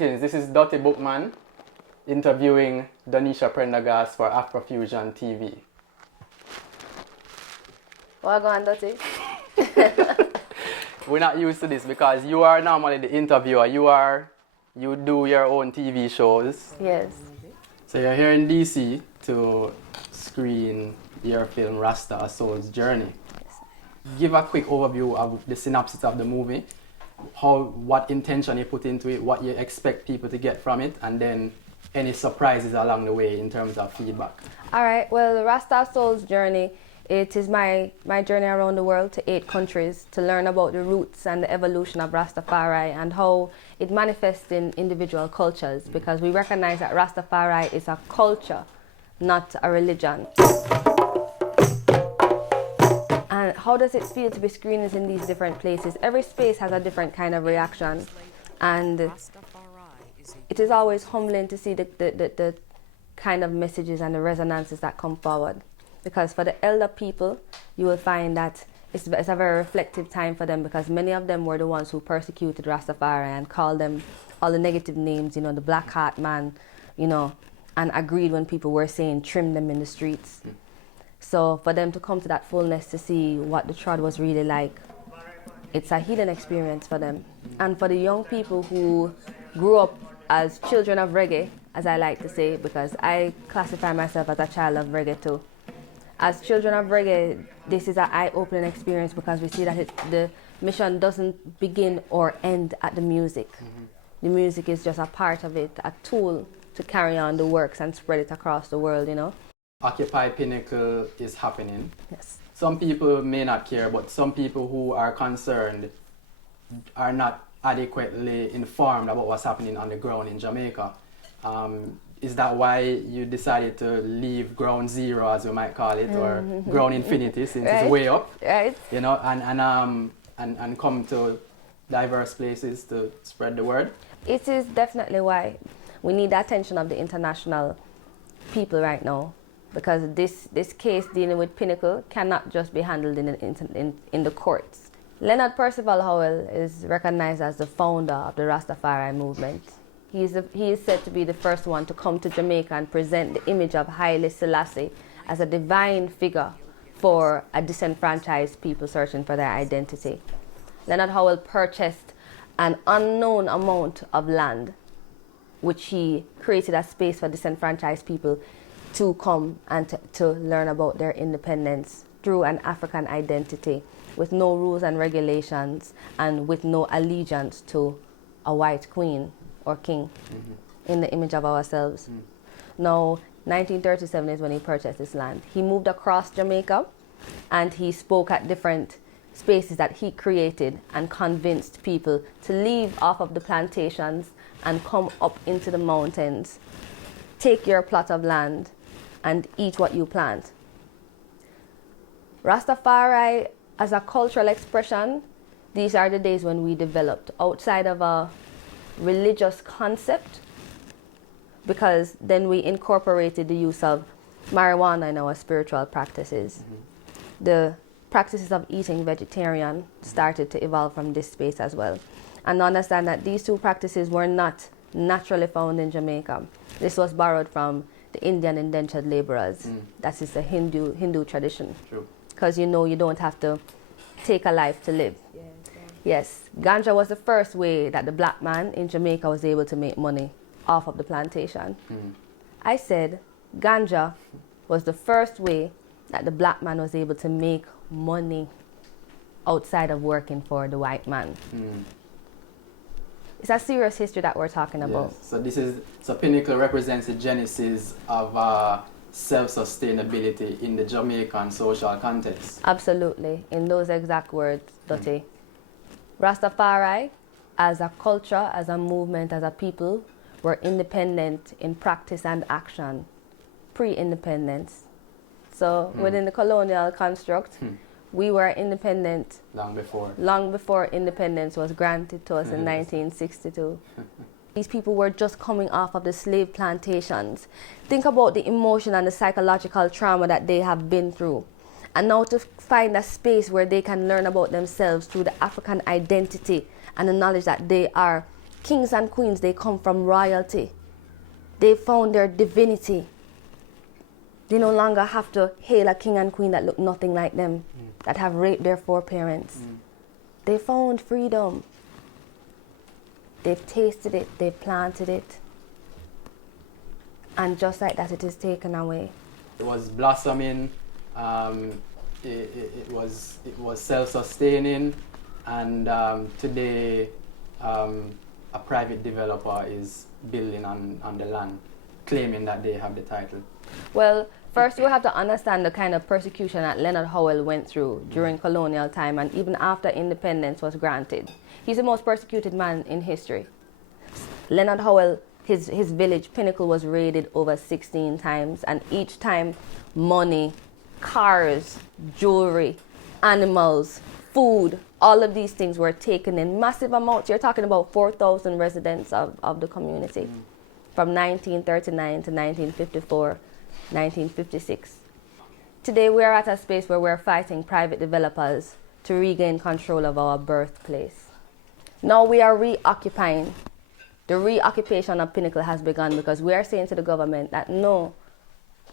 Greetings, this is Dutty Bookman interviewing Donisha Prendergast for Afrofusion TV. Well, go on, Dutty. We're not used to this because you are normally the interviewer. You do your own TV shows. Yes. So you're here in DC to screen your film Rasta: A Soul's Journey. Yes. Give a quick overview of the synopsis of the movie, what intention you put into it, what you expect people to get from it, and then any surprises along the way in terms of feedback. All right. Well, the Rasta Soul's Journey, it is my journey around the world to 8 countries to learn about the roots and the evolution of Rastafari and how it manifests in individual cultures, because we recognize that Rastafari is a culture, not a religion. And how does it feel to be screened in these different places? Every space has a different kind of reaction, and it is always humbling to see the kind of messages and the resonances that come forward. Because for the elder people, you will find that it's a very reflective time for them, because many of them were the ones who persecuted Rastafari and called them all the negative names, you know, the black heart man, you know, and agreed when people were saying trim them in the streets. So for them to come to that fullness to see what the trod was really like, it's a healing experience for them. And for the young people who grew up as children of reggae, as I like to say, because I classify myself as a child of reggae too. As children of reggae, this is an eye-opening experience, because we see that the mission doesn't begin or end at the music. Mm-hmm. The music is just a part of it, a tool to carry on the works and spread it across the world, you know. Occupy Pinnacle is happening. Yes. Some people may not care, but some people who are concerned are not adequately informed about what's happening on the ground in Jamaica. Is that why you decided to leave ground zero, as we might call it, or ground infinity, since Right. it's way up? Right. You know, and come to diverse places to spread the word? It is definitely why we need the attention of the international people right now, because this case dealing with Pinnacle cannot just be handled in the courts. Leonard Percival Howell is recognized as the founder of the Rastafari movement. He is said to be the first one to come to Jamaica and present the image of Haile Selassie as a divine figure for a disenfranchised people searching for their identity. Leonard Howell purchased an unknown amount of land, which he created a space for disenfranchised people to come and to learn about their independence through an African identity, with no rules and regulations and with no allegiance to a white queen or king, in the image of ourselves. Now, 1937 is when he purchased this land. He moved across Jamaica and he spoke at different spaces that he created and convinced people to leave off of the plantations and come up into the mountains, take your plot of land and eat what you plant. Rastafari as a cultural expression, these are the days when we developed outside of a religious concept, because then we incorporated the use of marijuana in our spiritual practices. The practices of eating vegetarian started to evolve from this space as well. And understand that these two practices were not naturally found in Jamaica. This was borrowed from the Indian indentured laborers. That is the Hindu tradition. True. Because you know you don't have to take a life to live. Yeah. Yes, ganja was the first way that the black man in Jamaica was able to make money off of the plantation. I said ganja was the first way that the black man was able to make money outside of working for the white man. It's a serious history that we're talking about. Yes. So Pinnacle represents the genesis of self-sustainability in the Jamaican social context. Absolutely, in those exact words, Dutty. Rastafari, as a culture, as a movement, as a people, were independent in practice and action, pre-independence. So within the colonial construct, we were independent long before independence was granted to us in 1962. These people were just coming off of the slave plantations. Think about the emotion and the psychological trauma that they have been through. And now to find a space where they can learn about themselves through the African identity and the knowledge that they are Kings and queens, they come from royalty. They found their divinity. They no longer have to hail a king and queen that look nothing like them, that have raped their foreparents. They found freedom. They've tasted it, they've planted it. And just like that, it is taken away. It was blossoming, it was self-sustaining, and today a private developer is building on the land, claiming that they have the title. Well, first you have to understand the kind of persecution that Leonard Howell went through during colonial time and even after independence was granted. He's the most persecuted man in history. Leonard Howell, his village, Pinnacle, was raided over 16 times, and each time money, cars, jewelry, animals, food, all of these things were taken in massive amounts. You're talking about 4,000 residents of the community from 1939 to 1954, 1956. Today we're at a space where we're fighting private developers to regain control of our birthplace. Now we are reoccupying. The reoccupation of Pinnacle has begun because we are saying to the government that no,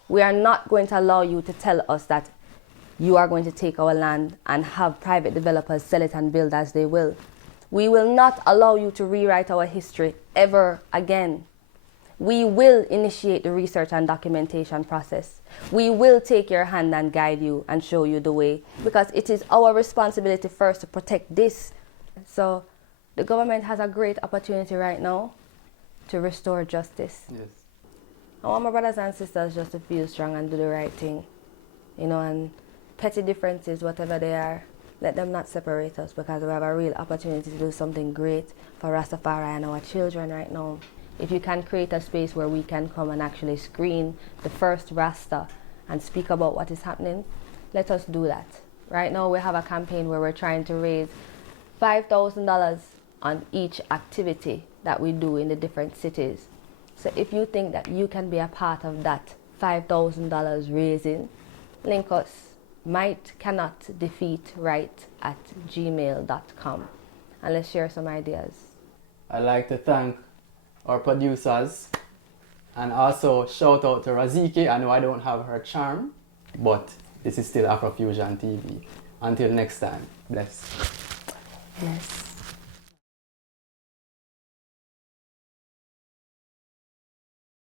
we are not going to allow you to tell us that you are going to take our land and have private developers sell it and build as they will. We will not allow you to rewrite our history ever again. We will initiate the research and documentation process. We will take your hand and guide you and show you the way, because it is our responsibility first to protect this. So the government has a great opportunity right now to restore justice. Yes. I want my brothers and sisters just to feel strong and do the right thing, you know, and petty differences, whatever they are, let them not separate us, because we have a real opportunity to do something great for Rastafari and our children right now. If you can create a space where we can come and actually screen the first Rasta and speak about what is happening, let us do that. Right now we have a campaign where we're trying to raise $5,000 on each activity that we do in the different cities. So if you think that you can be a part of that $5,000 raising, link us. Might cannot defeat right@gmail.com, and let's share some ideas. I'd like to thank our producers and also shout out to Raziki. I know I don't have her charm, but this is still Afrofusion TV. Until next time, bless. Yes.